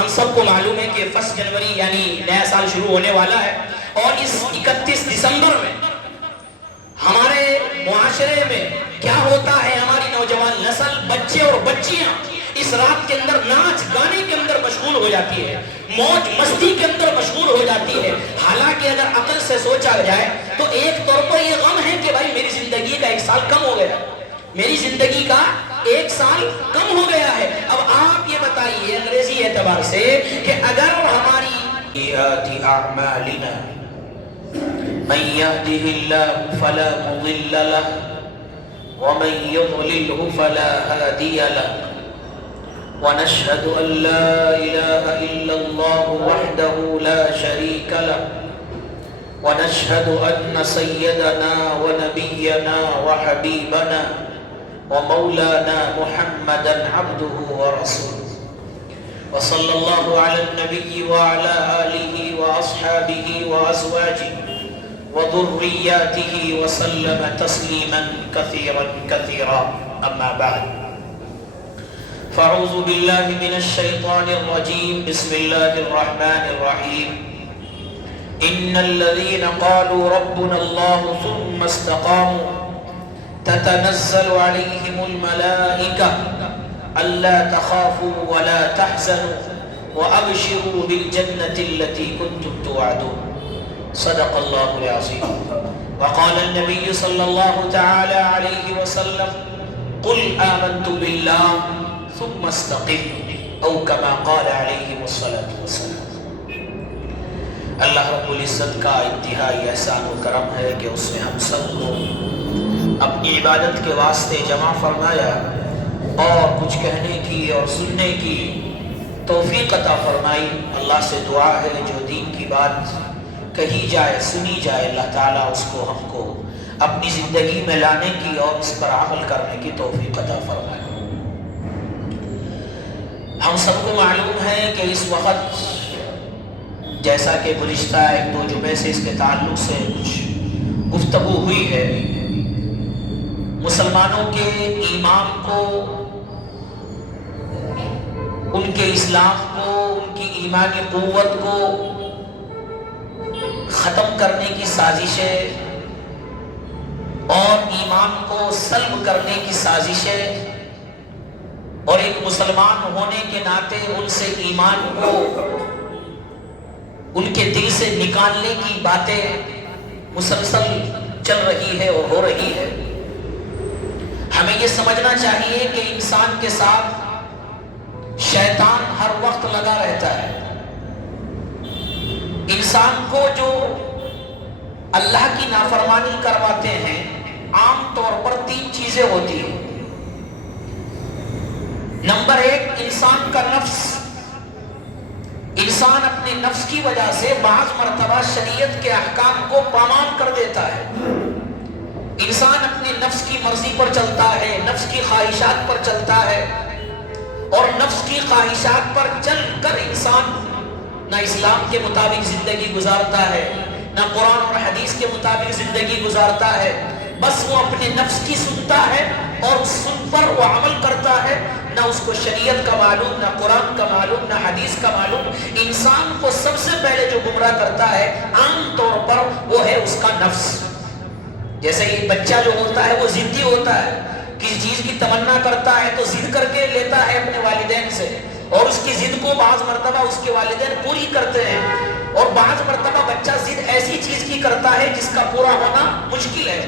ہم سب کو معلوم ہے کہ 1 جنوری یعنی نیا سال شروع ہونے والا ہے، اور اس 31 دسمبر میں ہمارے معاشرے میں کیا ہوتا ہے، ہماری نوجوان نسل، بچے اور بچیاں اس رات کے اندر ناچ گانے کے اندر مشغول ہو جاتی ہے، موج مستی کے اندر مشغول ہو جاتی ہے۔ حالانکہ اگر عقل سے سوچا جائے تو ایک طور پر یہ غم ہے کہ بھائی میری زندگی کا 1 سال کم ہو گیا، میری زندگی کا 1 سال کم ہو گیا ہے۔ اب آپ یہ بتائیے انگریزی اعتبار سے کہ اگر ہماری اعمالنا من يهده الله فلا مضل له ومن يضلله فلا هادي له ونشهد أن لا إله إلا الله وحده لا شريك له ونشهد أن سيدنا ونبينا وحبيبنا ومولانا محمدا عبده ورسوله وصلى الله على النبي وعلى آله وأصحابه وأزواجه وذرياته وسلم تسليما كثيرا كثيرا أما بعد فأعوذ بالله من الشيطان الرجيم بسم الله الرحمن الرحيم إن الذين قالوا ربنا الله ثم استقاموا تتنزل عليهم الملائكة ألا تخافوا ولا تحزنوا وأبشروا بالجنة التي كنتم توعدون صدق الله العظيم وقال النبي صلى الله تعالى عليه وسلم قل آمنت بالله ثم استقم أو كما قال عليه الصلاة والسلام۔ اللہ رب العزت کا انتہائی احسان و کرم ہے کہ اس نے ہم سب کو اپنی عبادت کے واسطے جمع فرمایا اور کچھ کہنے کی اور سننے کی توفیق عطا فرمائی۔ اللہ سے دعا ہے جو دین کی بات کہی جائے سنی جائے اللہ تعالیٰ اس کو ہم کو اپنی زندگی میں لانے کی اور اس پر عمل کرنے کی توفیق عطا فرمائے۔ ہم سب کو معلوم ہے کہ اس وقت جیسا کہ گزشتہ 1-2 جمعے سے اس کے تعلق سے کچھ گفتگو ہوئی ہے، مسلمانوں کے ایمان کو، ان کے اسلام کو، ان کی ایمانی قوت کو ختم کرنے کی سازشیں اور ایمان کو سلب کرنے کی سازشیں، اور ایک مسلمان ہونے کے ناطے ان سے ایمان کو ان کے دل سے نکالنے کی باتیں مسلسل چل رہی ہے اور ہو رہی ہے۔ ہمیں یہ سمجھنا چاہیے کہ انسان کے ساتھ شیطان ہر وقت لگا رہتا ہے۔ انسان کو جو اللہ کی نافرمانی کرواتے ہیں عام طور پر 3 چیزیں ہوتی ہیں۔ نمبر 1 انسان کا نفس۔ انسان اپنے نفس کی وجہ سے بعض مرتبہ شریعت کے احکام کو پامال کر دیتا ہے۔ انسان اپنے نفس کی مرضی پر چلتا ہے، نفس کی خواہشات پر چلتا ہے، اور نفس کی خواہشات پر چل کر انسان نہ اسلام کے مطابق زندگی گزارتا ہے، نہ قرآن اور حدیث کے مطابق زندگی گزارتا ہے، بس وہ اپنے نفس کی سنتا ہے اور سن پر وہ عمل کرتا ہے، نہ اس کو شریعت کا معلوم، نہ قرآن کا معلوم، نہ حدیث کا معلوم۔ انسان کو سب سے پہلے جو گمراہ کرتا ہے عام طور پر وہ ہے اس کا نفس۔ جیسے یہ بچہ جو ہوتا ہے وہ ضدی ہوتا ہے، کسی چیز کی تمنا کرتا ہے تو ضد کر کے لیتا ہے اپنے والدین سے، اور اس کی ضد کو بعض مرتبہ اس کے والدین پوری کرتے ہیں، اور بعض مرتبہ بچہ ضد ایسی چیز کی کرتا ہے جس کا پورا ہونا مشکل ہے،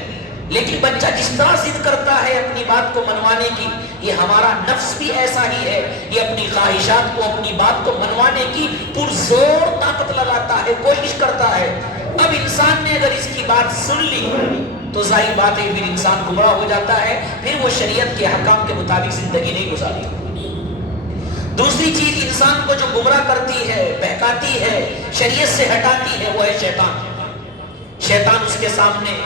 لیکن بچہ جس طرح ضد کرتا ہے اپنی بات کو منوانے کی، یہ ہمارا نفس بھی ایسا ہی ہے، یہ اپنی خواہشات کو، اپنی بات کو منوانے کی پرزور طاقت لگاتا ہے، کوشش کرتا ہے۔ اب انسان نے اگر اس کی بات سن لی تو ظاہر بات ہے پھر انسان گمراہ ہو جاتا ہے، پھر وہ شریعت کے احکام کے مطابق زندگی نہیں گزاری۔ دوسری چیز انسان کو جو گمراہ کرتی ہے، بہکاتی ہے، شریعت سے ہٹاتی ہے، وہ ہے شیطان۔ شیطان اس کے سامنے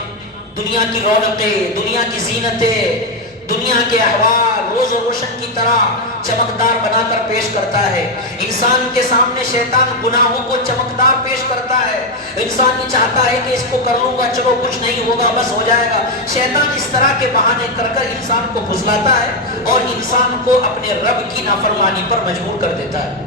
دنیا کی رونقیں، دنیا کی زینتیں، دنیا کے احوال روز و روشن کی طرح چمکدار بنا کر پیش کرتا ہے۔ انسان کے سامنے شیطان گناہوں کو چمکدار پیش کرتا ہے۔ انسان یہ چاہتا ہے کہ اس کو کر لوں گا، چلو کچھ نہیں ہوگا، بس ہو جائے گا۔ شیطان اس طرح کے بہانے کر کر انسان کو پھسلاتا ہے اور انسان کو اپنے رب کی نافرمانی پر مجبور کر دیتا ہے۔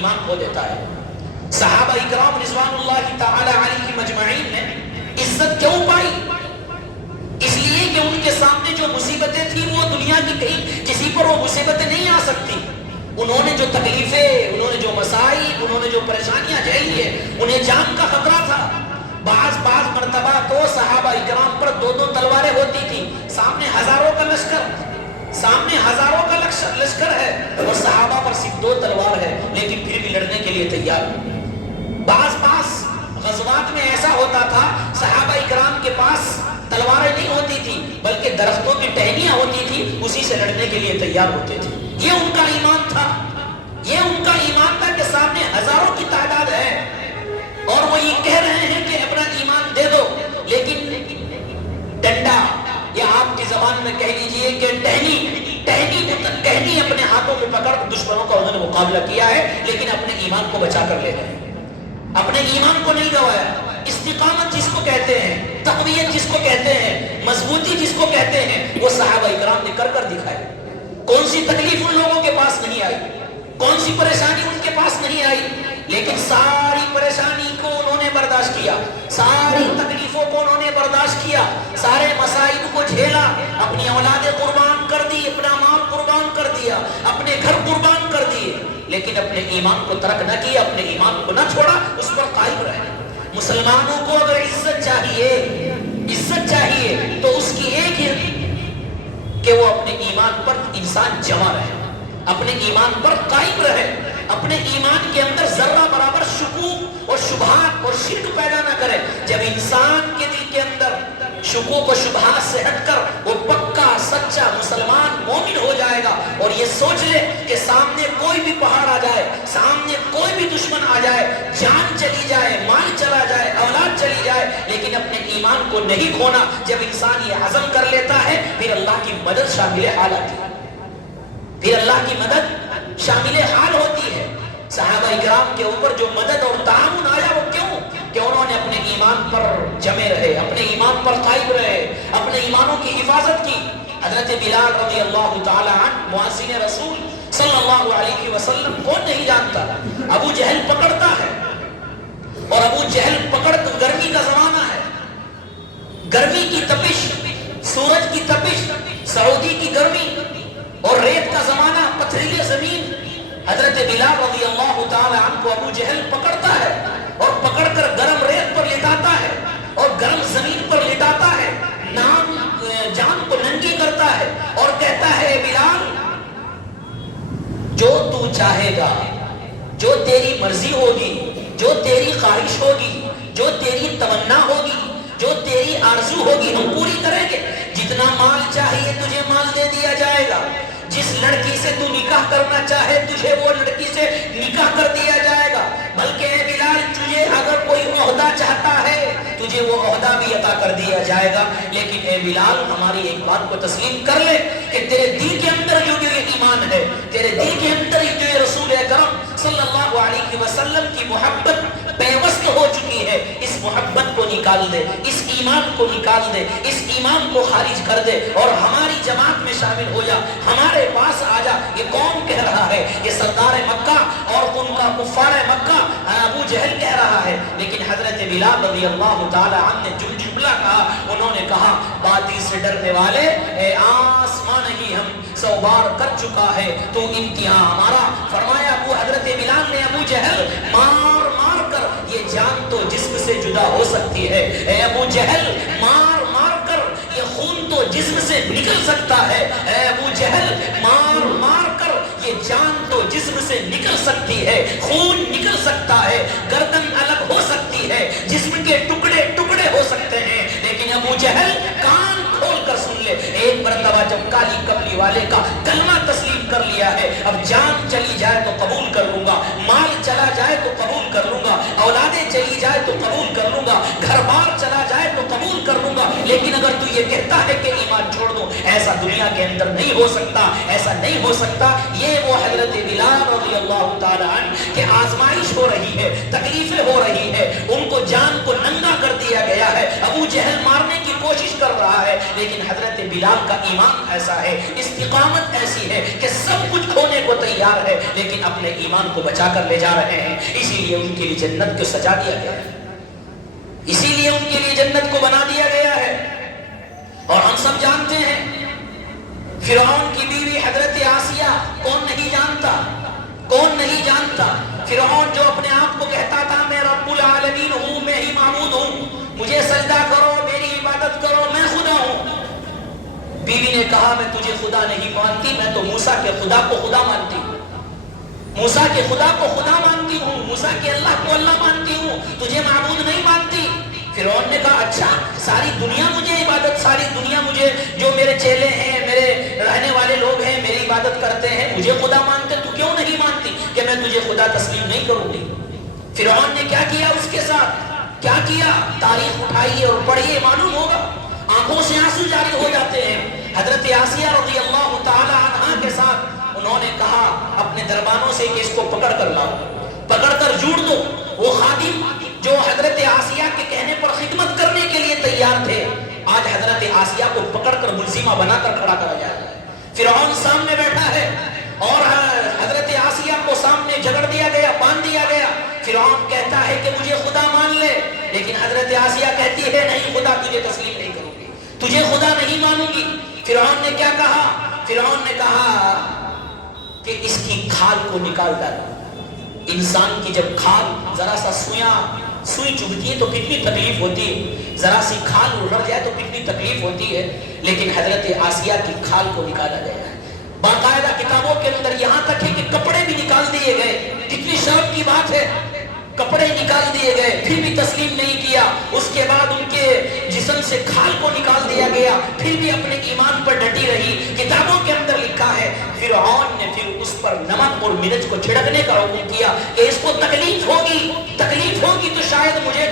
ایمان کھو دیتا ہے۔ صحابہ اکرام رضوان اللہ تعالی علیہم اجمعین نے عزت کیوں پائی؟ اس لیے کہ ان کے سامنے جو مصیبتیں تھیں وہ دنیا کی کہیں کسی پر وہ مصیبتیں نہیں آ سکتی۔ انہوں نے جو تکلیفیں، انہوں نے جو مسائل، انہوں نے جو پریشانیاں جھیلی ہیں، انہیں جان کا خطرہ تھا۔ بعض مرتبہ تو صحابہ اکرام پر 2 تلواریں ہوتی تھی، سامنے ہزاروں کا لشکر ہے اور صحابہ پر صرف 2 تلوار ہے، لیکن پھر بھی لڑنے کے لیے تیار۔ بعض غزوات میں ایسا ہوتا تھا صحابہ اکرام کے پاس تلواریں نہیں ہوتی تھی بلکہ درختوں کی ٹہنیاں ہوتی تھی، اسی سے لڑنے کے لیے تیار ہوتے تھے۔ یہ ان کا ایمان تھا کہ سامنے ہزاروں کی تعداد ہے اور وہ یہ کہہ رہے ہیں کہ اپنا ایمان دے دو، لیکن ڈنڈا یا آپ کی زبان میں کہہ لیجئے کہ ٹہنی اپنے ہاتھوں میں پکڑ دشمنوں کا انہوں نے مقابلہ کیا ہے، لیکن اپنے ایمان کو بچا کر لے گئے، اپنے ایمان کو نہیں گوایا۔ استقامت جس کو کہتے ہیں، تقویت جس کو کہتے ہیں، مضبوطی جس کو کہتے ہیں، وہ صحابہ اکرام نے کر دکھائے۔ کون سی تکلیف ان لوگوں کے پاس نہیں آئی، کون سی پریشانی ان کے پاس نہیں آئی، لیکن ساری پریشانی کو انہوں نے برداشت کیا، ساری تکلیفوں کو انہوں نے برداشت کیا، سارے مسائل کو جھیلا، اپنی اولادیں قربان کر دی، اپنا مال قربان کر دیا، اپنے گھر قربان کر دیے، لیکن اپنے ایمان کو ترک نہ کیا، اپنے ایمان کو نہ چھوڑا، اس پر قائم رہے۔ مسلمانوں کو اگر عزت چاہیے تو اس کی ایک ہی کہ وہ اپنے ایمان پر انسان جمع رہے، اپنے ایمان پر قائم رہے، اپنے ایمان کے اندر ذرہ برابر شکوک اور شبہات اور شرک پیدا نہ کرے۔ جب انسان کے دل کے اندر شکوک و شبہات سے ہٹ کر وہ پکا سچا مسلمان مومن ہو جائے گا اور یہ سوچ لے کہ سامنے کوئی بھی پہاڑ آ جائے، سامنے کوئی بھی دشمن آ جائے، جان چلی جائے، مال چلا جائے، اولاد چلی جائے، لیکن اپنے ایمان کو نہیں کھونا، جب انسان یہ عزم کر لیتا ہے پھر اللہ کی مدد شامل حال آتی ہے، پھر اللہ کی مدد شامل حال ہوتی ہے۔ صحابہ اکرام کے اوپر جو مدد اور تعاون آیا وہ کیوں؟ کہ انہوں نے اپنے ایمان پر جمے رہے، اپنے ایمان پر قائم رہے، اپنے ایمانوں کی حفاظت کی۔ حضرت بلال رضی اللہ تعالی عنہ مؤذن رسول صلی اللہ علیہ وسلم کون نہیں جانتا؟ ابو جہل پکڑتا ہے اور ابو جہل پکڑ گرمی کا زمانہ ہے، گرمی کی تپش، سورج کی تپش، سعودی کی گرمی اور ریت کا زمانہ، پتھریلے زمین۔ حضرت بلال رضی اللہ تعالی عنہ کو ابو جہل پکڑتا ہے اور پکڑ کر گرم ریت پر لٹاتا ہے اور گرم زمین پر لٹاتا ہے، جان کو ننگی کرتا ہے اور کہتا ہے بلال جو تو چاہے گا، جو تیری مرضی ہوگی، جو تیری خواہش ہوگی، جو تیری تمنا ہوگی، جو تیری آرزو ہوگی ہم پوری کریں گے۔ جتنا مال چاہیے تجھے مال دے دیا جائے گا، جس لڑکی سے تو نکاح کرنا چاہے تجھے وہ لڑکی سے نکاح کر دیا جائے گا، بلکہ اے بلال تجھے اگر کوئی عہدہ چاہتا ہے تجھے وہ عہدہ بھی عطا کر دیا جائے گا، لیکن اے بلال ہماری ایک بات کو تسلیم کر لے کہ تیرے دل کے اندر جو یہ ایمان ہے، تیرے دل کے اندر جو یہ رسول اکرم صلی اللہ علیہ وسلم کی محبت پیوست ہو چکی ہے، اس محبت کو نکال دے، اس ایمان کو نکال دے، اس ایمان کو خارج کر دے اور ہماری جماعت میں شامل ہو جا، ہمارے پاس آ جا۔ یہ کون کہہ رہا ہے؟ یہ سردار مکہ اور ان کا کفار مکہ ابو جہل کہہ رہا ہے، لیکن حضرت بلال رضی اللہ تعالی عنہ نے جو جملہ کہا، انہوں نے کہا باطل سے ڈرنے والے اے آسمان ہی ہم 100 بار کر چکا ہے تو امتحان ہمارا۔ فرمایا ابو حضرت بلال نے ابو جہل مار مار کر، یہ جان تو جسم سے جدا ہو سکتی ہے، اے ابو جہل مار مار کر یہ خون تو جسم سے نکل سکتا ہے، اے ابو جہل مار مار کر یہ جان تو جسم سے نکل سکتی ہے، خون نکل سکتا ہے، گردن الگ ہو سکتی ہے، جسم کے ٹکڑے ٹکڑے ہو سکتے ہیں، لیکن ابو جہل کان کھول کر سن لے، ایک مرتبہ جب کالی کملی والے کا کلمہ تسلیم کر لیا ہے، اب جان چلی جائے تو قبول کر لوں گا، مال چلا جائے تو قبول کر لوں گا، اولادیں چلی جائے تو قبول کر لوں گا، گھر بار چلا جائے تو قبول کر لوں گا، لیکن اگر تو یہ کہتا ہے کہ ایمان چھوڑ دو، ایسا دنیا کے اندر نہیں ہو سکتا، ایسا نہیں ہو سکتا۔ یہ وہ حضرت بلال رضی اللہ تعالی عنہ کہ آزمائش ہو رہی ہے، تکلیفیں ہو رہی ہے، ان کو جان کو ننگا کر دیا گیا ہے، ابو جہل مارنے کی کوشش کر رہا ہے، لیکن حضرت بلال کا ایمان ایسا ہے، استقامت ایسی ہے کہ سب کچھ کھونے کو تیار تیار ہے لیکن اپنے ایمان کو بچا کر لے جا رہے ہیں، اسی لیے ان کے لیے جنت کو سجا دیا گیا ہے، اسی لیے ان کے لیے جنت کو بنا دیا گیا ہے۔ اور ہم سب جانتے ہیں فرعون کی بیوی حضرت آسیہ، کون نہیں جانتا، کون نہیں جانتا؟ فرعون جو اپنے آپ کو کہتا تھا میں رب العالمین ہوں، میں ہی معبود ہوں، مجھے سجدہ کرو، میری عبادت کرو، میں خدا ہوں۔ بیوی نے کہا میں تجھے خدا نہیں مانتی، میں تو موسیٰ کے خدا کو خدا مانتی ہوں، موسیٰ کے خدا کو خدا مانتی ہوں، موسیٰ کے اللہ کو اللہ مانتی ہوں، تجھے معبود نہیں مانتی۔ فرعون نے کہا اچھا ساری دنیا مجھے عبادت، ساری دنیا مجھے، جو میرے چیلے ہیں، میرے رہنے والے لوگ ہیں، میری عبادت کرتے ہیں، مجھے خدا مانتے، تو کیوں نہیں مانتی کہ میں تجھے خدا تسلیم نہیں کروں گی؟ فرعون نے کیا کیا اس کے ساتھ، کیا کیا؟ تاریخ اٹھائیے اور پڑھیے، معلوم ہوگا، آنکھوں سے آنسو جاری ہو جاتے ہیں۔ حضرت آسیہ رضی اللہ تعالی عنہا کے ساتھ انہوں نے کہا اپنے دربانوں سے کہ اس کو پکڑ کر لاؤ، پکڑ کر جوڑ دو۔ وہ خادم جو حضرت آسیہ کے کہنے پر خدمت کرنے کے لیے تیار تھے، آج حضرت آسیہ کو پکڑ کر ملزمہ بنا کر کھڑا کرا جا رہا ہے۔ فرعون سامنے بیٹھا ہے اور حضرت آسیہ کو سامنے جگڑ دیا گیا، باندھ دیا گیا۔ فرعون کہتا ہے کہ مجھے خدا مان لے، لیکن حضرت آسیہ کہتی ہے نہیں، خدا تجھے تسلیم نہیں کروں گی، تجھے خدا نہیں مانوں گی۔ فرعون نے کیا کہا؟ فرعون نے کہا کہ اس کی کھال کو نکال ڈالو۔ انسان کی جب کھال ذرا سا سوئی چبھتی ہے تو کتنی تکلیف ہوتی ہے، ذرا سی کھال اڑ جائے تو کتنی تکلیف ہوتی ہے، لیکن حضرت آسیہ کی کھال کو نکالا گیا ہے۔ باقاعدہ کتابوں کے اندر یہاں تک ہے کہ کپڑے بھی نکال دیے گئے، کتنی شرم کی بات ہے، کپڑے نکال دیے گئے، پھر بھی تسلیم نہیں کیا۔ اس کے بعد ان کے جسم سے کھال کو نکال دیا گیا، پھر بھی اپنے ایمان پر ڈٹی رہی۔ کتابوں کے اندر لکھا ہے فرعون نے پھر اس پر نمک اور مرچ کو چھڑکنے کا حکم کیا کہ اس کو تکلیف ہوگی تو شاید مجھے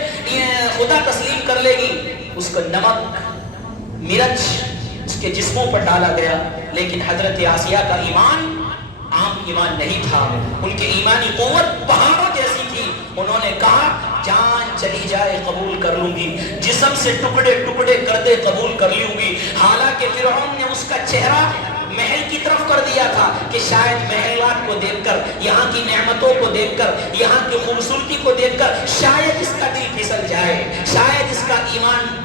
خدا تسلیم کر لے گی۔ اس کو نمک مرچ اس کے جسموں پر ڈالا گیا، لیکن حضرت آسیہ کا ایمان عام ایمان نہیں تھا، ان کے ایمانی قوت پہاڑوں جیسی تھی۔ انہوں نے کہا جان چلی جائے قبول کر لوں گی، جسم سے ٹکڑے ٹکڑے کر دے قبول کر لوں گی۔ حالانکہ فرعون نے اس کا چہرہ محل کی طرف کر دیا تھا کہ شاید محلات کو دیکھ کر، یہاں کی نعمتوں کو دیکھ کر، یہاں کی خوبصورتی کو دیکھ کر شاید اس کا دل پھسل جائے، شاید اس کا ایمان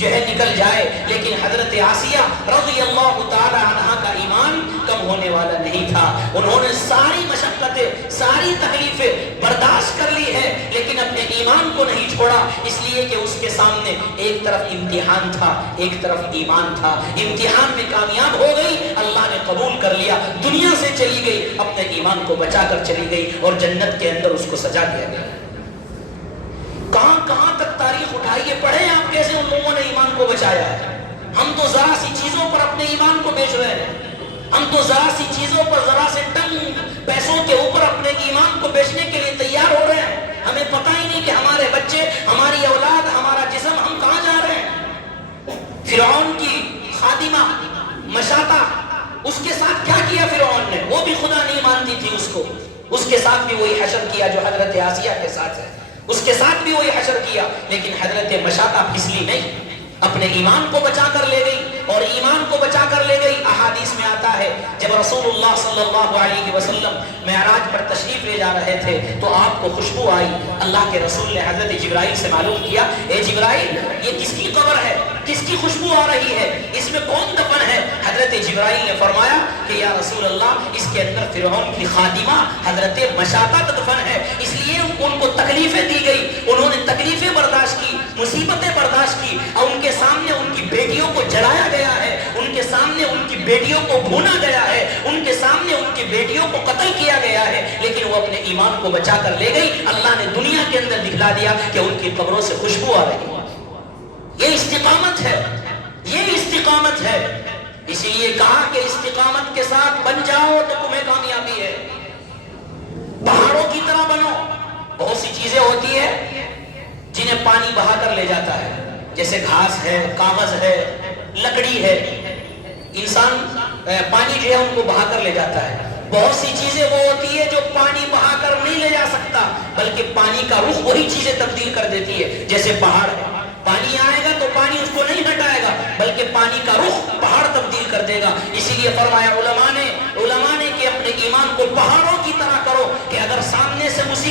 جو ہے نکل جائے۔ لیکن حضرت آسیہ رضی اللہ تعالی عنہا کا ایمان کم ہونے والا نہیں تھا۔ انہوں نے ساری مشقتیں، ساری تکلیفیں برداشت کر لی ہے، لیکن اپنے ایمان کو نہیں چھوڑا، اس لیے کہ اس کے سامنے ایک طرف امتحان تھا، ایک طرف ایمان تھا۔ امتحان میں کامیاب ہو گئی، اللہ نے قبول کر لیا، دنیا سے چلی گئی، اپنے ایمان کو بچا کر چلی گئی اور جنت کے اندر اس کو سجا دیا گیا۔ کہاں تک تاریخ اٹھائیے، پڑھیں آپ کیسے ان لوگوں نے ایمان کو بچایا ہے۔ ہم تو ذرا سی چیزوں پر اپنے ایمان کو بیچ رہے ہیں، ہم تو ذرا سی چیزوں پر، ذرا سے ٹنگ پیسوں کے اوپر اپنے ایمان کو بیچنے کے لیے تیار ہو رہے ہیں۔ ہمیں پتہ ہی نہیں کہ ہمارے بچے، ہماری اولاد، ہمارا جسم، ہم کہاں جا رہے ہیں۔ فرعون کی خادمہ مشاطہ، اس کے ساتھ کیا کیا فرعون نے؟ وہ بھی خدا نہیں مانتی تھی اس کو، اس کے ساتھ بھی وہی حشر کیا جو حضرت آسیہ کے ساتھ ہے، اس کے ساتھ بھی وہی حشر کیا، لیکن حضرت مشاطہ پھسلی نہیں، اپنے ایمان کو بچا کر لے گئی، اور ایمان کو بچا کر لے گئی۔ احادیث میں آتا ہے جب رسول اللہ صلی اللہ علیہ وسلم معراج پر تشریف لے جا رہے تھے تو آپ کو خوشبو آئی۔ اللہ کے رسول نے حضرت جبرائیل سے معلوم کیا، اے جبرائیل یہ کس کی قبر ہے، کس کی خوشبو آ رہی ہے، اس میں کون دفن ہے؟ حضرت جبرائیل نے فرمایا کہ یا رسول اللہ اس کے اندر فرعون کی خادمہ حضرت مشاطہ دفن ہے، اس لیے ان کو تکلیفیں دی گئی، انہوں نے تکلیفیں برداشت کی، مصیبتیں برداشت کی، اور ان کے سامنے ان کی بیٹیوں کو جلایا گیا ہے، ان کے سامنے ان کی بیٹیوں کو بھونا گیا ہے، ان کے سامنے ان کی بیٹیوں کو قتل کیا گیا ہے، لیکن وہ اپنے ایمان کو بچا کر لے گئی۔ اللہ نے دنیا کے اندر دکھلا دیا کہ ان کی قبروں سے خوشبو آ رہی ہے۔ یہ استقامت ہے، یہ استقامت ہے۔ اسی لیے کہا کہ استقامت کے ساتھ بن جاؤ تو تمہیں کامیابی ہے، پہاڑوں کی طرح بنو۔ بہت سی چیزیں ہوتی ہے جنہیں پانی بہا کر لے جاتا ہے، جیسے گھاس ہے، کاغذ ہے، لکڑی ہے، انسان پانی جو ہے ان کو بہا کر لے جاتا ہے۔ بہت سی چیزیں وہ ہوتی ہے جو پانی بہا کر نہیں لے جا سکتا، بلکہ پانی کا رخ وہی چیزیں تبدیل کر دیتی ہے، جیسے پہاڑ ہے، پانی آئے گا تو پانی اس کو نہیں ہٹائے گا، بلکہ پانی کا رخ پہاڑ تبدیل کر دے گا۔ اسی لیے فرمایا علماء نے کہ اپنے ایمان کو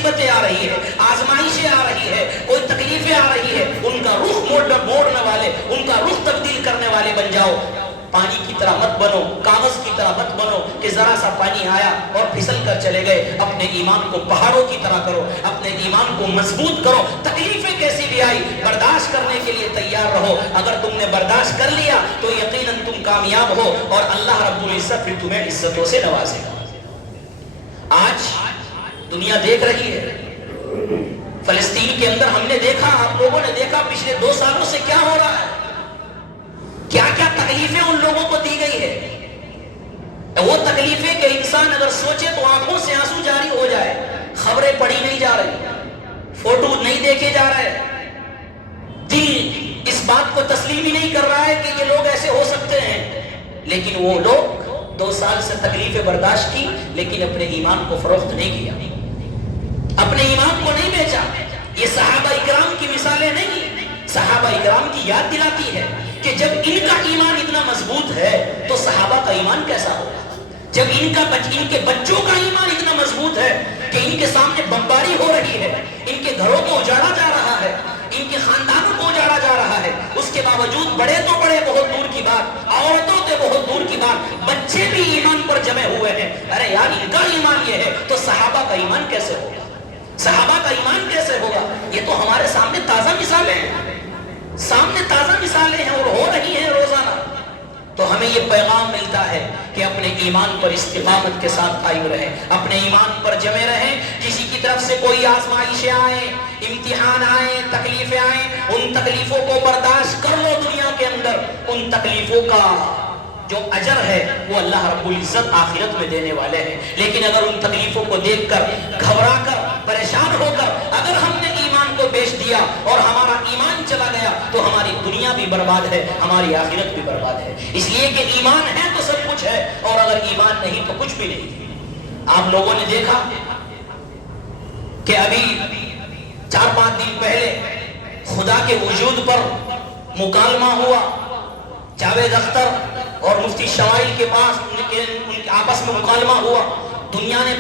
مصیبتیں آ رہی ہے، آزمائشیں آ رہی ہے، کوئی تکلیفیں آ رہی ہے، ان کا رخ موڑنے والے، ان کا رخ تبدیل کرنے والے بن جاؤ. پانی کی طرح مت بنو، کاغذ کی طرح مت بنو کہ ذرا سا پانی آیا اور پھسل کر چلے گئے. اپنے ایمان کو پہاڑوں کی طرح کرو، اپنے ایمان کو مضبوط کرو. تکلیفیں کیسی بھی آئی برداشت کرنے کے لیے تیار رہو. اگر تم نے برداشت کر لیا تو یقیناً تم کامیاب ہو اور اللہ رب العزت پھر تمہیں عزتوں سے نوازے گا. آج دنیا دیکھ رہی ہے، فلسطین کے اندر ہم نے دیکھا، آپ لوگوں نے دیکھا پچھلے 2 سالوں سے کیا ہو رہا ہے، کیا کیا تکلیفیں ان لوگوں کو دی گئی ہے. وہ تکلیفیں کہ انسان اگر سوچے تو آنکھوں سے آنسو جاری ہو جائے. خبریں پڑھی نہیں جا رہی، فوٹو نہیں دیکھے جا رہے، دل اس بات کو تسلیم ہی نہیں کر رہا ہے کہ یہ لوگ ایسے ہو سکتے ہیں. لیکن وہ لوگ 2 سال سے تکلیفیں برداشت کی لیکن اپنے ایمان کو فروخت نہیں کیا، اپنے ایمان کو نہیں بیچا. یہ صحابہ اکرام کی مثالیں نہیں، صحابہ اکرام کی یاد دلاتی ہے کہ جب ان کا ایمان اتنا مضبوط ہے تو صحابہ کا ایمان کیسا ہوگا. جب ان کے بچوں کا ایمان اتنا مضبوط ہے کہ ان کے سامنے بمباری ہو رہی ہے، ان کے گھروں کو اجاڑا جا رہا ہے، ان کے خاندانوں کو اجاڑا جا رہا ہے، اس کے باوجود بڑے تو بڑے بہت دور کی بات، عورتوں تو بہت دور کی بات، بچے بھی ایمان پر جمے ہوئے ہیں. ارے یار ان کا ایمان یہ ہے تو صحابہ کا ایمان کیسے ہوگا، صحابہ کا ایمان کیسے ہوگا. یہ تو ہمارے سامنے تازہ مثالیں ہیں، سامنے تازہ مثالیں ہیں اور ہو رہی ہیں روزانہ. تو ہمیں یہ پیغام ملتا ہے کہ اپنے ایمان پر استقامت کے ساتھ قائم رہیں، اپنے ایمان پر جمے رہیں. کسی کی طرف سے کوئی آزمائشیں آئیں، امتحان آئیں، تکلیفیں آئیں، ان تکلیفوں کو برداشت کر لو. دنیا کے اندر ان تکلیفوں کا جو اجر ہے وہ اللہ رب العزت آخرت میں دینے والے ہیں. لیکن اگر ان تکلیفوں کو دیکھ کر گھبرا کر پریشان ہو کر اگر ہم نے ایمان کو بیچ دیا اور ہمارا ایمان چلا گیا تو ہماری دنیا بھی برباد ہے، ہماری آخرت بھی برباد ہے. اس لیے کہ ایمان ہے تو سب کچھ ہے اور اگر ایمان نہیں تو کچھ بھی نہیں. آپ لوگوں نے دیکھا کہ ابھی 4-5 دن پہلے خدا کے وجود پر مکالمہ ہوا. جاوید اختر اور مفتی شمائل کے پاس آپس میں مکالمہ ہوا.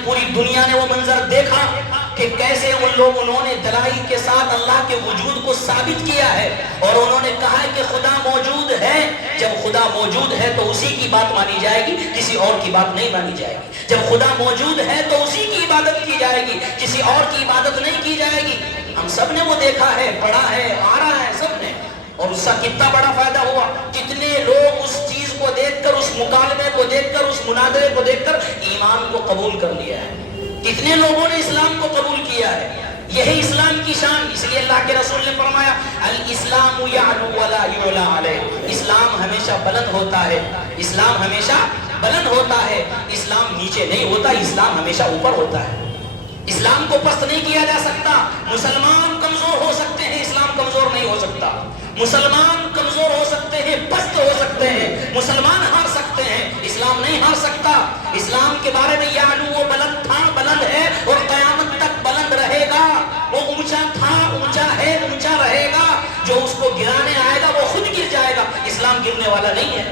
پوری دنیا نے وہ منظر دیکھا کہ کیسے انہوں نے دلائل کے ساتھ اللہ کے وجود کو ثابت کیا ہے اور انہوں نے کہا ہے کہ خدا موجود ہے. جب خدا موجود ہے تو اسی کی بات مانی جائے گی، کسی اور کی بات نہیں مانی جائے گی. جب خدا موجود ہے تو اسی کی عبادت کی جائے گی، کسی اور کی عبادت نہیں کی جائے گی. ہم سب نے وہ دیکھا ہے، پڑھا ہے، آ رہا ہے سب نے. اور اس کا کتنا بڑا فائدہ ہوا، کتنے لوگ اس چیز کو دیکھ کر، اس مکالمے کو دیکھ کر، اس مناظرے کو دیکھ کر ایمان کو قبول کر لیا ہے. کتنے لوگوں نے اسلام کو قبول کیا ہے. یہی اسلام کی شان. اس لیے اللہ کے رسول نے فرمایا الاسلام یعلو ولا یعلی علیہ. اسلام ہمیشہ بلند ہوتا ہے، اسلام ہمیشہ بلند ہوتا ہے. اسلام نیچے نہیں ہوتا، اسلام ہمیشہ اوپر ہوتا ہے. اسلام کو پست نہیں کیا جا سکتا. مسلمان کمزور ہو سکتے ہیں، اسلام کمزور نہیں ہو سکتا. مسلمان کمزور ہو سکتے ہیں، پست ہو سکتے ہیں، مسلمان ہار سکتے ہیں، اسلام نہیں ہار سکتا. اسلام کے بارے میں یعلو وہ بلند تھا، بلند ہے اور قیامت تک بلند رہے گا. وہ اونچا تھا، اونچا ہے، اونچا رہے گا. جو اس کو گرانے آئے گا وہ خود گر جائے گا. اسلام گرنے والا نہیں ہے.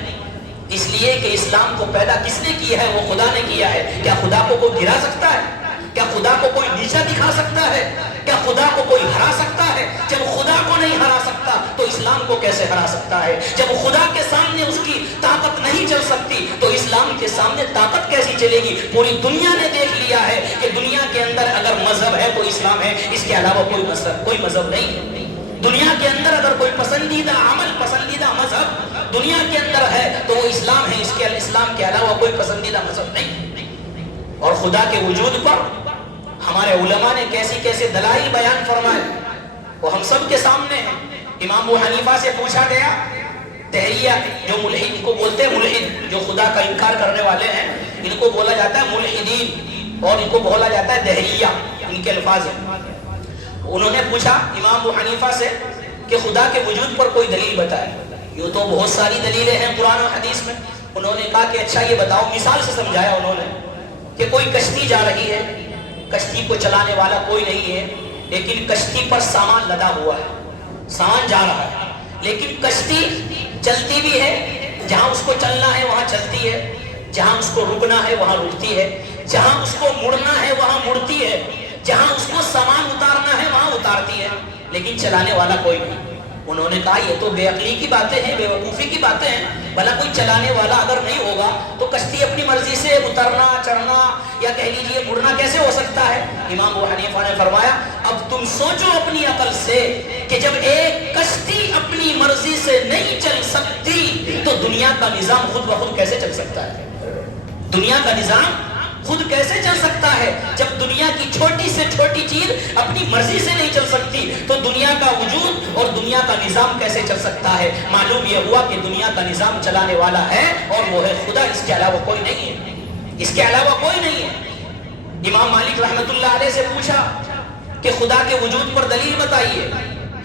اس لیے کہ اسلام کو پیدا کس نے کیا ہے؟ وہ خدا نے کیا ہے. کیا خدا کو کوئی گرا سکتا ہے؟ کیا خدا کو کوئی نیچا دکھا سکتا ہے؟ کیا خدا کو کوئی ہرا سکتا ہے؟ جب خدا کو نہیں ہرا سکتا تو اسلام کو کیسے ہرا سکتا ہے؟ جب خدا کے سامنے اس کی طاقت نہیں چل سکتی تو اسلام کے سامنے طاقت کیسی چلے گی؟ پوری دنیا نے دیکھ لیا ہے کہ دنیا کے اندر اگر مذہب ہے تو اسلام ہے، اس کے علاوہ کوئی مذہب نہیں ہے. دنیا کے اندر اگر کوئی پسندیدہ عمل، پسندیدہ مذہب دنیا کے اندر ہے تو وہ اسلام ہے. اس کے اسلام کے علاوہ کوئی پسندیدہ مذہب نہیں. اور خدا کے وجود پر ہمارے علماء نے کیسی کیسے دلائل بیان فرمائے وہ ہم سب کے سامنے ہیں. امام ابو حنیفہ سے پوچھا گیا، دہریہ جو ملحد کو بولتے ہیں، ملحد جو خدا کا انکار کرنے والے ہیں ان کو بولا جاتا ہے ملحدین اور ان کو بولا جاتا ہے دہریہ، ان کے الفاظ ہیں. انہوں نے پوچھا امام ابو حنیفہ سے کہ خدا کے وجود پر کوئی دلیل بتائے. یہ تو بہت ساری دلیلیں ہیں قرآن و حدیث میں. انہوں نے کہا کہ اچھا یہ بتاؤ، مثال سے سمجھایا انہوں نے کہ کوئی کشتی جا رہی ہے، کشتی کو چلانے والا کوئی نہیں ہے لیکن کشتی پر سامان لدا ہوا ہے، سامان جا رہا ہے لیکن کشتی چلتی بھی ہے، جہاں اس کو چلنا ہے وہاں چلتی ہے، جہاں اس کو رکنا ہے وہاں رکتی ہے، جہاں اس کو مڑنا ہے وہاں مڑتی ہے. جہاں اس کو سامان اتارنا ہے وہاں اتارتی ہے، لیکن چلانے والا کوئی نہیں۔ انہوں نے کہا یہ تو بے عقلی کی باتیں ہیں، بے وقوفی کی باتیں ہیں، بھلا کوئی چلانے والا اگر نہیں ہوگا تو کشتی اپنی مرضی سے اترنا چڑھنا یا کہہ لیجیے مڑنا کیسے ہو سکتا ہے؟ امام ابو حنیفہ نے فرمایا اب تم سوچو اپنی عقل سے کہ جب ایک کشتی اپنی مرضی سے نہیں چل سکتی تو دنیا کا نظام خود بخود کیسے چل سکتا ہے؟ دنیا کا نظام خود کیسے چل سکتا ہے؟ جب دنیا کی چھوٹی سے چھوٹی چیز اپنی مرضی سے نہیں چل سکتی تو دنیا کا وجود اور دنیا کا نظام کیسے چل سکتا ہے؟ معلوم یہ ہوا کہ دنیا کا نظام چلانے والا ہے اور وہ ہے خدا، اس کے علاوہ کوئی نہیں ہے، اس کے علاوہ کوئی نہیں ہے۔ امام مالک رحمت اللہ علیہ سے پوچھا کہ خدا کے وجود پر دلیل بتائیے۔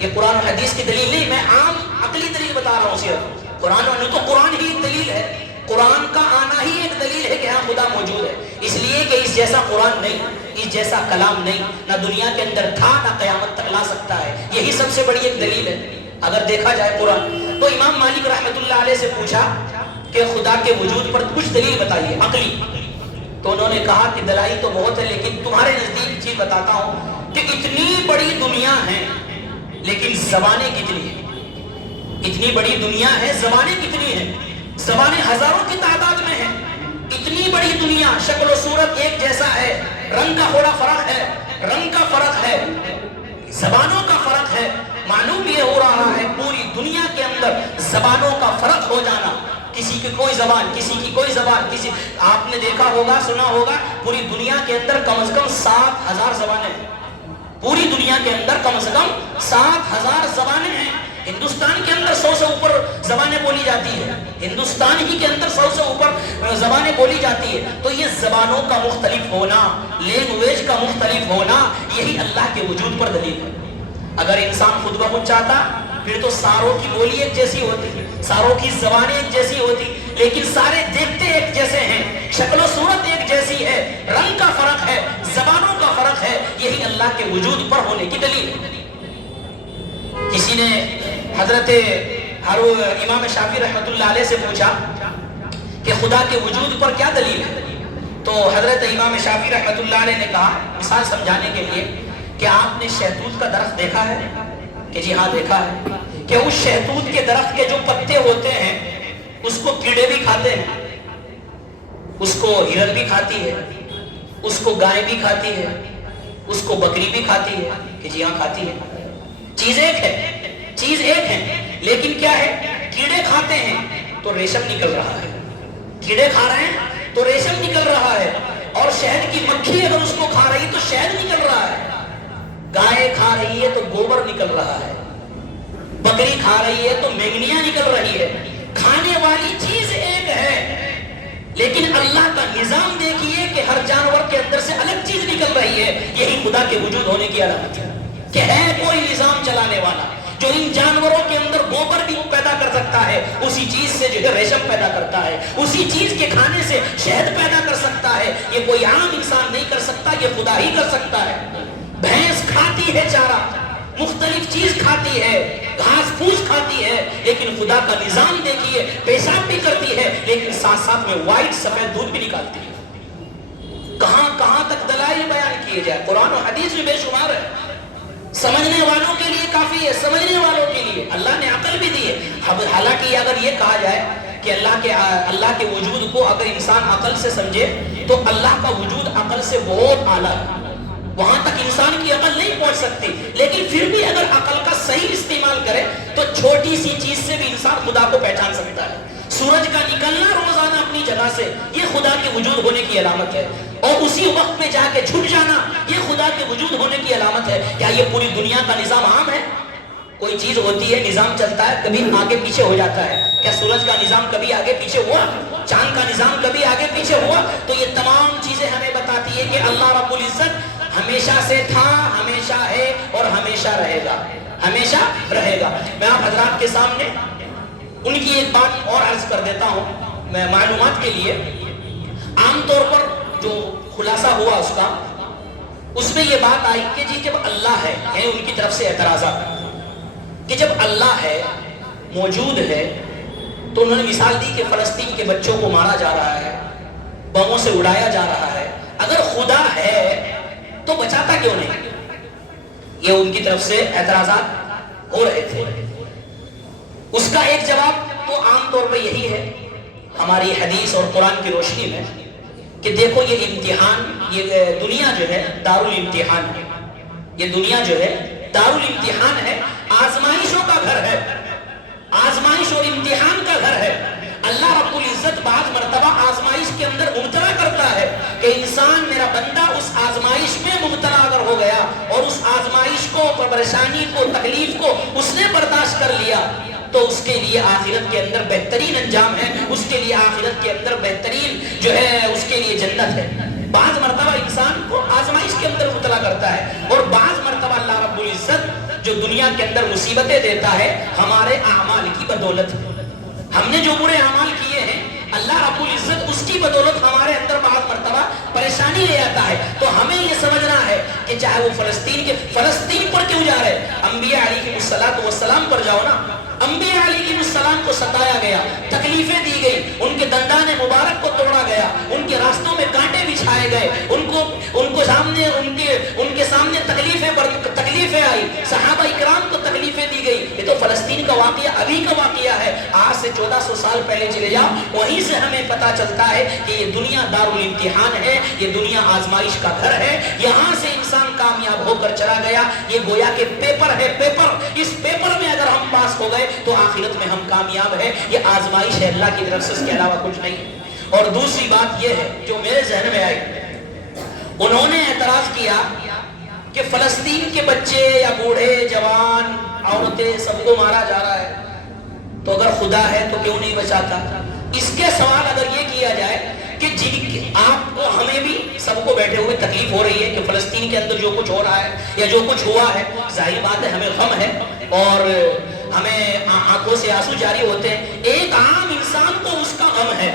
یہ قرآن و حدیث کی دلیل نہیں، میں عام عقلی دلیل بتا رہا ہوں صرف۔ قرآن ہی ایک دلیل ہے، قرآن کا آنا ہی ایک دلیل ہے کہ ہاں خدا موجود ہے، اس لیے کہ اس جیسا قرآن نہیں، اس جیسا کلام نہیں، نہ دنیا کے اندر تھا نہ قیامت تک لا سکتا ہے، یہی سب سے بڑی ایک دلیل ہے اگر دیکھا جائے قرآن۔ تو امام مالک رحمت اللہ علیہ سے پوچھا کہ خدا کے وجود پر کچھ دلیل بتائیے عقلی، تو انہوں نے کہا کہ دلائل تو بہت ہے لیکن تمہارے نزدیک چیز بتاتا ہوں کہ اتنی بڑی دنیا ہے لیکن زبانیں کتنی ہیں؟ اتنی بڑی دنیا ہے، زبانیں کتنی ہیں؟ زبانیں ہزاروں کی تعداد میں ہیں۔ اتنی بڑی دنیا، شکل و صورت ایک جیسا ہے، رنگ کا تھوڑا فرق ہے، رنگ کا فرق ہے، زبانوں کا فرق ہے۔ معلوم یہ ہو رہا ہے پوری دنیا کے اندر زبانوں کا فرق ہو جانا، کسی کی کوئی زبان، کسی کی کوئی زبان، کسی آپ نے دیکھا ہوگا سنا ہوگا پوری دنیا کے اندر کم از کم 7,000 زبانیں ہیں۔ پوری دنیا کے اندر کم از کم 7,000 زبانیں ہیں۔ ہندوستان کے اندر 100 سے اوپر زبانیں بولی جاتی ہے، ہندوستان ہی کے اندر 100 سے اوپر زبانیں بولی جاتی ہے۔ تو یہ زبانوں کا مختلف ہونا، لینگویج کا مختلف ہونا، یہی اللہ کے وجود پر دلیل ہے۔ اگر انسان خود بخود چاہتا پھر تو ساروں کی بولی ایک جیسی ہوتی، ساروں کی زبانیں ایک جیسی ہوتی، لیکن سارے دیکھتے ایک جیسے ہیں، شکل و صورت ایک جیسی ہے، رنگ کا فرق ہے، زبانوں کا فرق ہے، یہی اللہ کے وجود پر ہونے کی دلیل ہے۔ کسی نے حضرت امام شافعی رحمت اللہ علیہ سے پوچھا کہ خدا کے وجود پر کیا دلیل ہے؟ تو حضرت امام شافعی رحمت اللہ علیہ نے کہا مثال سمجھانے کے لیے کہ آپ نے شہتوت کا درخت دیکھا ہے؟ کہ جی ہاں دیکھا ہے۔ کہ اس شہتوت کے درخت کے جو پتے ہوتے ہیں اس کو کیڑے بھی کھاتے ہیں، اس کو ہرن بھی کھاتی ہے، اس کو گائے بھی کھاتی ہے، اس کو بکری بھی کھاتی ہے؟ کہ جی ہاں کھاتی ہے۔ چیز ایک ہے، چیز ایک ہے، لیکن کیا ہے؟ کیڑے کھاتے ہیں تو ریشم نکل رہا ہے، کیڑے کھا رہے ہیں تو ریشم نکل رہا ہے، اور شہد کی مکھی اگر اس کو کھا رہی ہے تو شہد نکل رہا ہے، گائے کھا رہی ہے تو گوبر نکل رہا ہے، بکری کھا رہی ہے تو مینگنیاں نکل رہی ہے۔ کھانے والی چیز ایک ہے، لیکن اللہ کا نظام دیکھیے کہ ہر جانور کے اندر سے الگ چیز نکل رہی ہے، یہی خدا کے وجود ہونے کی علامت ہے کہ ہے کوئی نظام چلانے والا جو ان جانوروں کے اندر گوبر بھی پیدا کر سکتا ہے، اسی چیز سے جو ہے ریشم پیدا کرتا ہے، اسی چیز کے کھانے سے شہد پیدا کر سکتا ہے۔ یہ کوئی عام انسان نہیں کر سکتا، یہ خدا ہی کر سکتا ہے۔ بھینس کھاتی ہے چارہ، مختلف چیز کھاتی ہے، گھاس پھوس کھاتی ہے، لیکن خدا کا نظام دیکھیے، پیشاب بھی کرتی ہے لیکن ساتھ ساتھ میں وائٹ سفید دودھ بھی نکالتی ہے۔ کہاں کہاں تک دلائل بیان کیے جائے، قرآن و حدیث میں بے شمار ہے۔ سمجھنے والوں کے لیے کافی ہے، سمجھنے والوں کے لیے اللہ نے عقل بھی دی ہے۔ حالانکہ اگر یہ کہا جائے کہ اللہ کے وجود کو اگر انسان عقل سے سمجھے تو اللہ کا وجود عقل سے بہت اعلیٰ ہے، وہاں تک انسان کی عقل نہیں پہنچ سکتی، لیکن پھر بھی اگر عقل کا صحیح استعمال کرے تو چھوٹی سی چیز سے بھی انسان خدا کو پہچان سکتا ہے۔ سورج کا نکلنا روزانہ اپنی جگہ سے، یہ خدا کے وجود ہونے کی علامت ہے، اور اسی وقت میں جا کے چھٹ جانا یہ خدا کے وجود ہونے کی علامت ہے۔ کیا یہ پوری دنیا کا نظام عام ہے؟ کوئی چیز ہوتی ہے، نظام چلتا ہے، کبھی آگے پیچھے ہو جاتا ہے۔ کیا سورج کا نظام کبھی آگے پیچھے ہوا؟ چاند کا نظام کبھی آگے پیچھے ہوا؟ تو یہ تمام چیزیں ہمیں بتاتی ہے کہ اللہ رب العزت ہمیشہ سے تھا، ہمیشہ ہے اور ہمیشہ رہے گا، ہمیشہ رہے گا۔ میں آپ حضرات کے سامنے ان کی ایک بات اور عرض کر دیتا ہوں میں معلومات کے لیے۔ عام طور پر جو خلاصہ ہوا اس میں یہ بات آئی کہ جی جب اللہ ہے، ان کی طرف سے اعتراضات کہ جب اللہ ہے، موجود ہے، تو انہوں نے مثال دی کہ فلسطین کے بچوں کو مارا جا رہا ہے، بموں سے اڑایا جا رہا ہے۔ اگر خدا ہے تو بچاتا کیوں نہیں؟ یہ ان کی طرف سے اعتراضات ہو رہے تھے. اس کا ایک جواب تو عام طور پہ یہی ہے ہماری حدیث اور قرآن کی روشنی میں کہ دیکھو یہ امتحان، یہ دنیا جو ہے دارالامتحان ہے. یہ دنیا جو ہے دارالامتحان ہے، آزمائشوں کا گھر ہے، آزمائش اور امتحان کا گھر ہے. اللہ رب العزت بعض مرتبہ آزمائش کے اندر مبتلا کرتا ہے کہ انسان، میرا بندہ اس آزمائش میں مبتلا اگر ہو گیا اور اس آزمائش کو، پریشانی کو، تکلیف کو اس نے برداشت کر لیا تو اس کے لیے آخرت کے اندر بہترین انجام ہے، اس کے لیے آخرت کے اندر بہترین جو ہے اس کے لیے جنت ہے. بعض مرتبہ انسان کو آزمائش کے اندر مبتلا کرتا ہے، اور بعض مرتبہ اللہ رب العزت جو دنیا کے اندر مصیبتیں دیتا ہے ہمارے اعمال کی بدولت. ہم نے جو برے اعمال کیے ہیں اللہ رب العزت اس کی بدولت ہمارے اندر بعض مرتبہ پریشانی لے آتا ہے. تو ہمیں یہ سمجھنا ہے کہ چاہے وہ فلسطین پر کیوں جا رہے، انبیاء علیہ السلام پر جاؤ نا. انبیاء علیہ السلام کو ستایا گیا، تکلیفیں دی گئی، ان کے دندان مبارک کو توڑا گیا، ان کے راستوں میں کانٹے بچھائے گئے، ان کے سامنے تکلیفیں آئی، صحابہ اکرام کو تکلیفیں دی گئی. یہ تو فلسطین کا واقعہ ابھی کا واقعہ ہے. آج سے 1400 سال پہلے چلے جاؤ، وہیں سے ہمیں پتا چلتا ہے کہ یہ دنیا دارالامتحان ہے، یہ دنیا آزمائش کا گھر ہے. یہاں سے انسان کامیاب ہو کر چلا گیا، یہ گویا کہ پیپر ہے. اس پیپر میں اگر ہم پاس ہو گئے تو آخرت میں ہم کامیاب ہیں. یہ آزمائش ہے اللہ کی طرف سے، اس کے علاوہ کچھ نہیں. اور دوسری بات یہ ہے جو میرے ذہن میں آئی، انہوں نے اعتراض کیا کہ فلسطین کے بچے یا بوڑھے، جوان، عورتیں سب کو مارا جا رہا ہے، تو اگر خدا ہے تو کیوں نہیں بچاتا؟ اس کے سوال اگر یہ کیا جائے کہ آپ کو، ہمیں بھی، سب کو بیٹھے ہوئے تکلیف ہو رہی ہے کہ فلسطین کے اندر جو کچھ ہو رہا ہے یا جو کچھ ہوا ہے، ظاہر بات ہے ہمیں غم ہے اور ہمیں آنکھوں سے آنسو جاری ہوتے ہیں. ایک عام انسان کو اس کا غم ہے،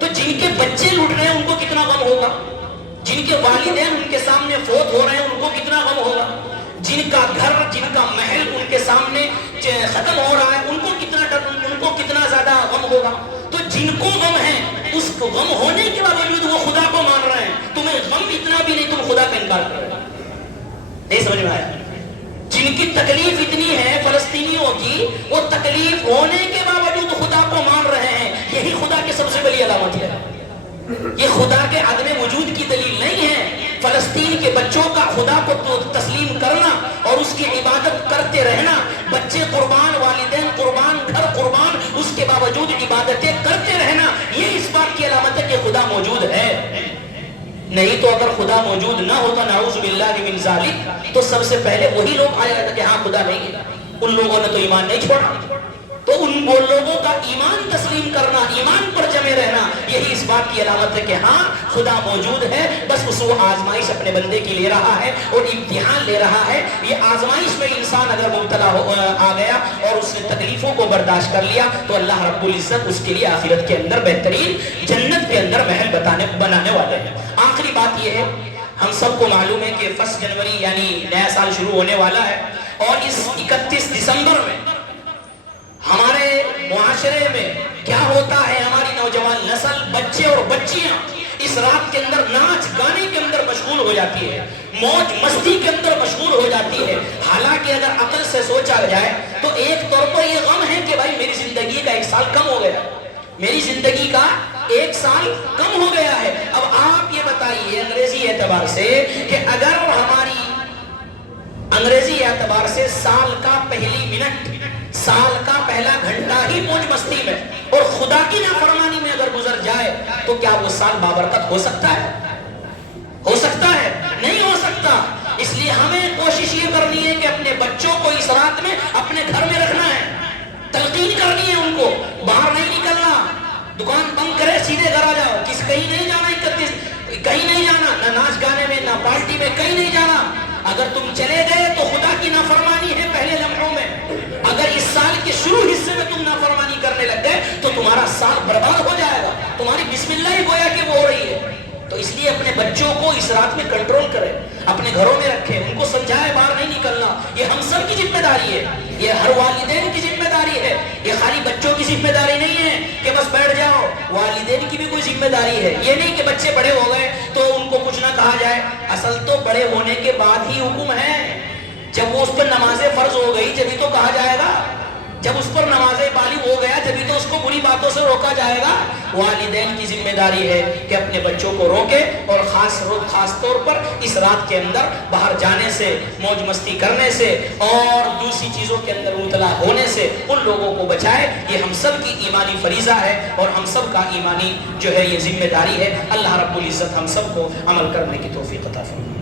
تو جن کے بچے لوٹ رہے ہیں ان کو کتنا غم ہوگا، جن کے والدین ان کے سامنے فوت ہو رہے ہیں ان کو کتنا غم ہوگا، جن کا گھر، جن کا محل ان کے سامنے ختم ہو رہا ہے ان کو کتنا زیادہ غم ہوگا. تو جن کو غم ہے، اس کو غم ہونے کے باوجود وہ خدا کو مان رہے ہیں. تمہیں غم اتنا بھی نہیں، تم خدا کا انکار کر رہے ہیں. نہیں سمجھ میں آیا؟ جن کی تکلیف اتنی ہے فلسطینیوں کی، وہ تکلیف ہونے کے باوجود خدا کو مان رہے ہیں. یہی خدا کی سب سے بڑی علامت ہے. یہ خدا کے عدم وجود کی دلیل نہیں ہے. فلسطین کے بچوں کا خدا کو تسلیم کرنا اور اس کی عبادت کرتے رہنا، بچے قربان، والدین قربان، گھر قربان، اس کے باوجود عبادتیں کرتے رہنا، یہ اس بات کی علامت ہے کہ خدا موجود ہے. نہیں تو اگر خدا موجود نہ ہوتا، نعوذ باللہ من ذالک، تو سب سے پہلے وہی لوگ آیا کرتے کہ ہاں خدا نہیں ہے. ان لوگوں نے تو ایمان نہیں چھوڑا. تو ان وہ لوگوں کا ایمان تسلیم کرنا، ایمان پر جمے رہنا، یہی اس بات کی علامت ہے کہ ہاں خدا موجود ہے. بس اس وہ آزمائش اپنے بندے کی لے رہا ہے اور امتحان لے رہا ہے. یہ آزمائش میں انسان اگر مبتلا آ گیا اور اس نے تکلیفوں کو برداشت کر لیا تو اللہ رب العزت اس کے لیے آخرت کے اندر بہترین جنت کے اندر محل بنانے والے ہیں. آخری بات یہ ہے، ہم سب کو معلوم ہے کہ 1 جنوری یعنی نیا سال شروع ہونے والا ہے، اور اس 31 دسمبر میں ہمارے معاشرے میں کیا ہوتا ہے، ہماری نوجوان نسل، بچے اور بچیاں اس رات کے اندر ناچ گانے کے اندر مشغول ہو جاتی ہے، موج مستی کے اندر مشغول ہو جاتی ہے. حالانکہ اگر عقل سے سوچا جائے تو ایک طور پر یہ غم ہے کہ بھائی میری زندگی کا 1 سال کم ہو گیا، میری زندگی کا 1 سال کم ہو گیا ہے. اب آپ یہ بتائیے انگریزی اعتبار سے کہ اگر ہماری انگریزی اعتبار سے سال کا پہلی منٹ، سال کا پہلا گھنٹہ ہی موج مستی میں اور خدا کی نافرمانی میں اگر گزر جائے تو کیا وہ سال بابرکت ہو سکتا ہے؟ ہو سکتا ہے؟ نہیں ہو سکتا. اس لیے ہمیں کوشش یہ کرنی ہے کہ اپنے بچوں کو اس رات میں اپنے گھر میں رکھنا ہے، تلقین کرنی ہے ان کو. باہر نہیں نکلنا، دکان بند کرے سیدھے گھر آ جاؤ، کہیں نہیں جانا، 31 کہیں نہیں جانا، نہ ناچ گانے میں، نہ پارٹی میں، کہیں نہیں جانا. اگر تم چلے گئے تو خدا کی نافرمانی ہے پہلے لمحوں میں. اگر اس سال کے شروع حصے میں تم نافرمانی کرنے لگ گئے تو تمہارا سال برباد ہو جائے گا. تمہاری بسم اللہ ہی گویا کہ وہ ہو رہی ہے. تو اس لیے اپنے بچوں کو اس رات میں کنٹرول کریں، اپنے گھروں میں رکھیں، ان کو سمجھائے باہر نہیں نکلنا۔ یہ ہم سب کی ذمہ داری ہے، یہ ہر والدین کی ذمہ داری ہے، یہ خالی بچوں کی ذمہ داری نہیں ہے کہ بس بیٹھ جاؤ، والدین کی بھی کوئی ذمہ داری ہے۔ یہ نہیں کہ بچے بڑے ہو گئے تو ان کو کچھ نہ کہا جائے، اصل تو بڑے ہونے کے بعد ہی حکم ہے، جب وہ اس پر نمازیں فرض ہو گئی جبھی تو کہا جائے گا، جب اس پر نماز بالغ ہو گیا جبھی تو اس کو بری باتوں سے روکا جائے گا۔ والدین کی ذمہ داری ہے کہ اپنے بچوں کو روکے، اور خاص طور پر اس رات کے اندر باہر جانے سے، موج مستی کرنے سے اور دوسری چیزوں کے اندر مبتلا ہونے سے ان لوگوں کو بچائے۔ یہ ہم سب کی ایمانی فریضہ ہے اور ہم سب کا ایمانی جو ہے یہ ذمہ داری ہے۔ اللہ رب العزت ہم سب کو عمل کرنے کی توفیق عطا فرمائے۔